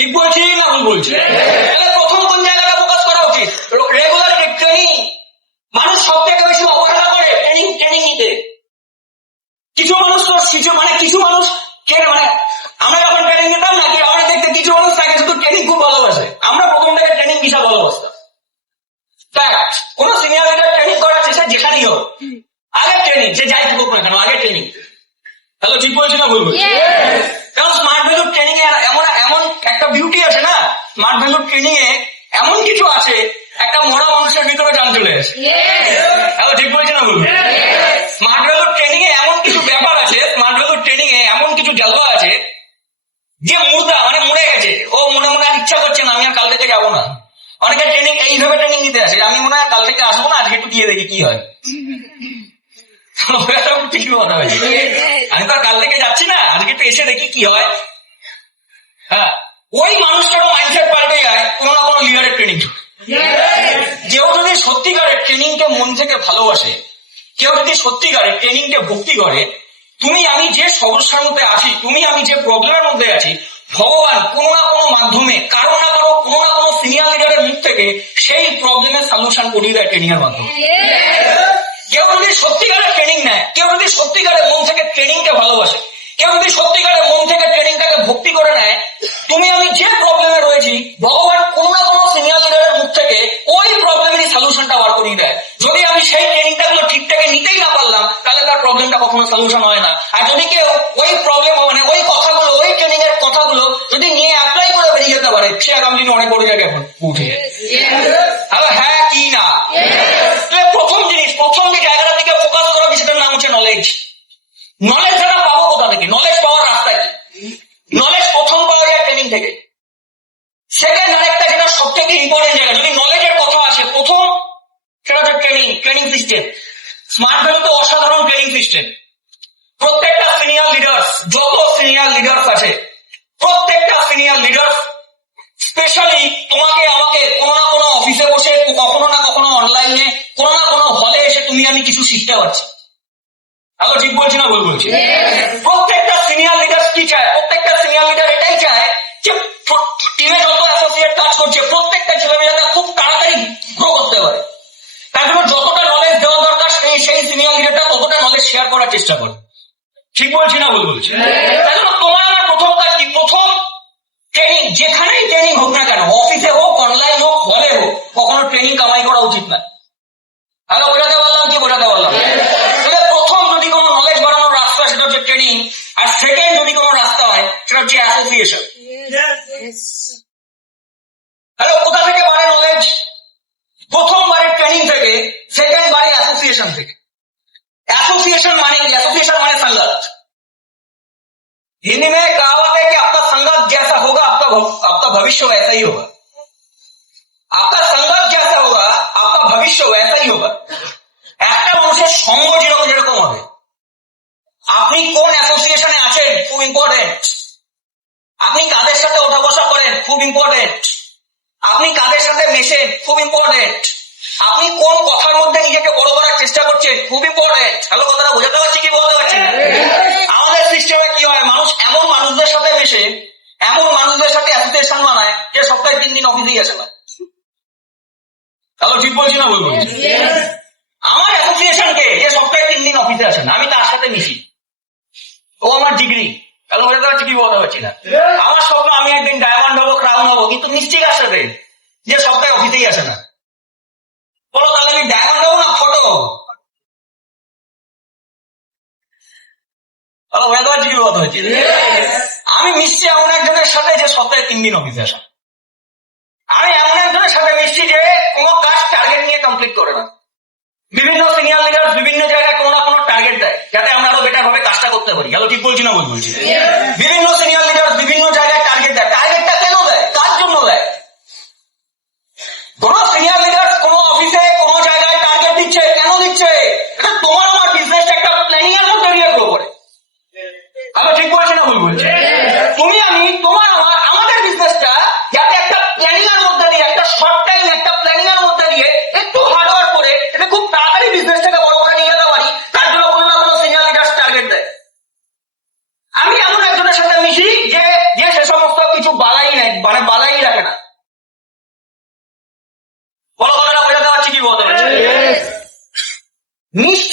ঠিক বলছি না ভুল বলছি? তাহলে প্রথম কোন জায়গাটা ফোকাস করা উচিত? Regular training. মানুষ সব থেকে বেশি অবহেলা করে ট্রেনিং নিতে। কিছু মানুষ তো কিছু মানুষ মানে আমরা যখন ট্রেনিং নিতাম না, আমরা দেখতে কিছু মানুষ থাকে শুধু ট্রেনিং খুব ভালোবাসে। আমরা প্রথম থেকে ট্রেনিং বিশাল ভালোবাসতাম। কোন সিনিয়র লিডার ট্রেনিং করাচ্ছে, সে যেখানেই হোক আগে ট্রেনিং, সে যাই থাকুক না কেন আগে ট্রেনিং। হ্যালো, ঠিক বলছি না ভুল বলছি? কারণ স্মার্ট ভ্যালু ট্রেনিং এ এমন একটা বিউটি আছে না, স্মার্ট ভ্যালু ট্রেনিং এ এমন কিছু আছে, একটা মরা মানুষের ভিতরে জান চলে আসে। হ্যালো, ঠিক বলছি না ভুল? স্মার্ট ভ্যালু ট্রেনিং এ এমন কিছু ব্যাপার আছে, স্মার্ট ভ্যালু ট্রেনিং এ এমন কিছু জায়গা আছে যে মুর্দা মরে গেছে, ও মনে আর ইচ্ছা করছে না আমি আর কাল থেকে যাবো না। অনেকে ট্রেনিং এইভাবে ট্রেনিং দিতে আসে, আমি মনে হয় কাল থেকে আসবো না, আজকে একটু দিয়ে দেখি কি হয়। ঠিকই কথা হয়েছে, আমি তো কাল থেকে যাচ্ছি না, আজকে একটু এসে দেখি কি হয়। হ্যাঁ, ওই মানুষটারও মাইন্ডসেট পাল্টে যায় কোনো না কোনো লিডারের ট্রেনিং। কেউ যদি সত্যিকারের ট্রেনিংকে মন থেকে ভালোবাসে, কেউ যদি সত্যিকারের ট্রেনিংকে ভক্তি করে, তুমি আমি যে সমস্যার মধ্যে আছি, তুমি আমি যে প্রবলেমের মধ্যে আছি, ভগবান কোনো না কোনো মাধ্যমে কারো না কারো কোনো না কোনো সিনিয়র লিডারের মুখ থেকে সেই প্রবলেমের সলিউশন করিয়ে দেয় ট্রেনিং এর মাধ্যমে। কেউ যদি সত্যিকারের ট্রেনিং নেয়, কেউ যদি সত্যিকারের মন থেকে ট্রেনিংকে ভালোবাসে, কেউ যদি সত্যিকারের মন থেকে ট্রেনিংটাকে ভক্তি করে নেয়, তুমি আমি যে প্রবলেমে রয়েছি, ভগবান কোনো না কোনো সিনিয়র লিডারের মুখ থেকে ওই প্রবলেমেরই সলিউশনটা বার করিয়ে দেয়। যদি আমি সেই ট্রেনিংটা গুলো ঠিকঠাক নিতেই না পারলাম, তাহলে তার প্রবলেমটা কখনো সলিউশন হয় না। আর যদি কেউ ওই প্রবলেম ওই কথাগুলো, ওই ট্রেনিং এর কথাগুলো যদি নিয়ে অ্যাপ্লাই করে বেরিয়ে যেতে পারে, সে আগামী দিনে অনেক বড় জায়গায় এখন উঠে। হ্যাঁ কি না? প্রথম জিনিস, প্রথম যে জায়গাটার দিকে ফোকাস করা হবে সেটার নাম হচ্ছে নলেজ। নলেজ যারা পাবো কোথা থেকে? নলেজ পাওয়ার রাস্তা কি? নলেজ প্রথম পাওয়া যায় ট্রেনিং থেকে। সেকেন্ড আরেকটা যেটা সব থেকে ইম্পর্টেন্ট জায়গা, যদি নলেজের কথা আসে, প্রথম সেটা হচ্ছে ট্রেনিং সিস্টেম। স্মার্ট ভ্যালু তো অসাধারণ ট্রেনিং সিস্টেম। প্রত্যেকটা সিনিয়র লিডার্স, যত সিনিয়র লিডার্স আছে, প্রত্যেকটা সিনিয়র লিডার্স স্পেশালি তোমাকে আমাকে কোনো না কোনো অফিসে বসে, কখনো না কখনো অনলাইনে, কোনো না কোনো হলে এসে তুমি আমি কিছু শিখতে পারছি। হ্যালো, ঠিক বলছি না ভুল বলছি? প্রত্যেকটা সিনিয়র লিডার কি চায়? প্রত্যেকটা সিনিয়র লিডার এটাই চায় যে টিমে যত অ্যাসোসিয়েট কাজ করছে, প্রত্যেকটা ছেলেমেয়েরা খুব তাড়াতাড়ি গ্রো করতে পারে। তার জন্য যতটা নলেজ দেওয়া দরকার সেই সিনিয়র লিডারটা ততটা নলেজ শেয়ার করার চেষ্টা করে। ঠিক বলছি না ভুল বলছি? তার জন্য তোমার আমার প্রথম কাজ কি? প্রথম ট্রেনিং, যেখানেই ট্রেনিং হোক না কেন, অফিসে হোক, অনলাইন হোক, হলে হোক, কখনো ট্রেনিং কামাই করা উচিত না। আগে বোঝাতে পারলাম কি? বোঝাতে পারলাম? প্রথম যদি কোনো নলেজ বাড়ানোর রাস্তা সেটা হচ্ছে ট্রেনিং, আর সেকেন্ড যদি কোনো রাস্তা হয় সেটা হচ্ছে অ্যাসোসিয়েশন। হ্যালো, কোথা থেকে বাড়ে নলেজ? প্রথম বারে ট্রেনিং থেকে, সেকেন্ড বারে অ্যাসোসিয়েশন থেকে। एसोसिएशन माने की? एसोसिएशन माने संगत। हिंदी में कहावत है कि आपका संगत जैसा होगा आपका भविष्य वैसा ही होगा। आपका संगत जैसा होगा आपका भविष्य वैसा ही होगा। একটা মানুষের সঙ্গ যেরকম যেরকম হবে, আপনি কোন অ্যাসোসিয়েশনে আছেন খুব ইম্পর্টেন্ট। আপনি কাদের সাথে ওঠা বসা করেন খুব ইম্পর্টেন্ট। আপনি কাদের সাথে মেশেন খুব ইম্পর্টেন্ট। আপনি কোন কথার মধ্যে নিজেকে বড় করার চেষ্টা করছেন খুব ইম্পর্টেন্ট। হ্যালো, কথাটা বোঝাতে পারছি কি বলতে পারছি না? আমাদের সিস্টেমে কি হয়, মানুষ এমন মানুষদের সাথে মেশে, এমন মানুষদের সাথে অ্যাসোসিয়েশন বানায় যে সপ্তাহে 3 দিন অফিসেই আসে না। হ্যালো, ঠিক বলছি না ভুল বলছি? আমার অ্যাসোসিয়েশন কে? যে সপ্তাহে 3 দিন অফিসে আসে না, আমি তার সাথে মিশি, ও আমার ডিগ্রি। হ্যালো, বোঝাতে পারছি কি বলতে পারছি না? আমার স্বপ্ন আমি একদিন ডায়মন্ড হবো, ক্রাউন হবো, কিন্তু মিষ্টি কার সাথে? যে সপ্তাহে অফিসেই আসে না। বলো তাহলে আমি ডায়মন্ড হবো না ফটো হবো? আমি মিশছি এমন একজনের সাথে যে সপ্তাহে 3 দিন অফিসে আসা। আমি এমন একজনের সাথে মিশছি যে কোনো কাজ টার্গেট নিয়ে কমপ্লিট করে না। বিভিন্ন সিনিয়র লিডার বিভিন্ন জায়গায় কোনো না কোনো টার্গেট দেয় যাতে আমরা আরো বেটার ভাবে কাজটা করতে পারি। হ্যালো, ঠিক বলছি না ভুল বলছি? বিভিন্ন সিনিয়র লিডার বিভিন্ন জায়গায় টার্গেট দেয়। টার্গেটটা কেন দেয়? কার জন্য দেয়? কোন সিনিয়র লিডার কোন অফিসে কোন জায়গায় টার্গেট দিচ্ছে, কেন দিচ্ছে? এটা তোমার আমার বিজনেস একটা প্ল্যানিং এর মধ্যে দিয়ে গ্রো করে। আমি ঠিক বলছি না ভুল বলছি? তুমি আমি তোমার আমার আমাদের বিজনেসটা যাতে একটা প্ল্যানিং এর মধ্যে দিয়ে, একটা শর্ট টাইম একটা প্ল্যানিং এর মধ্যে দিয়ে একটু হার্ডওয়ার্ক করে এটা খুব তাড়াতাড়ি বিজনেসটাকে বড় করে নিয়ে যেতে পারি, তার জন্য কোনো না কোনো সিনিয়র লিডার টার্গেট দেয়। আমি এমন একজনের সাথে মিশি যে সে সমস্ত কিছু বানাই নিশ্চয়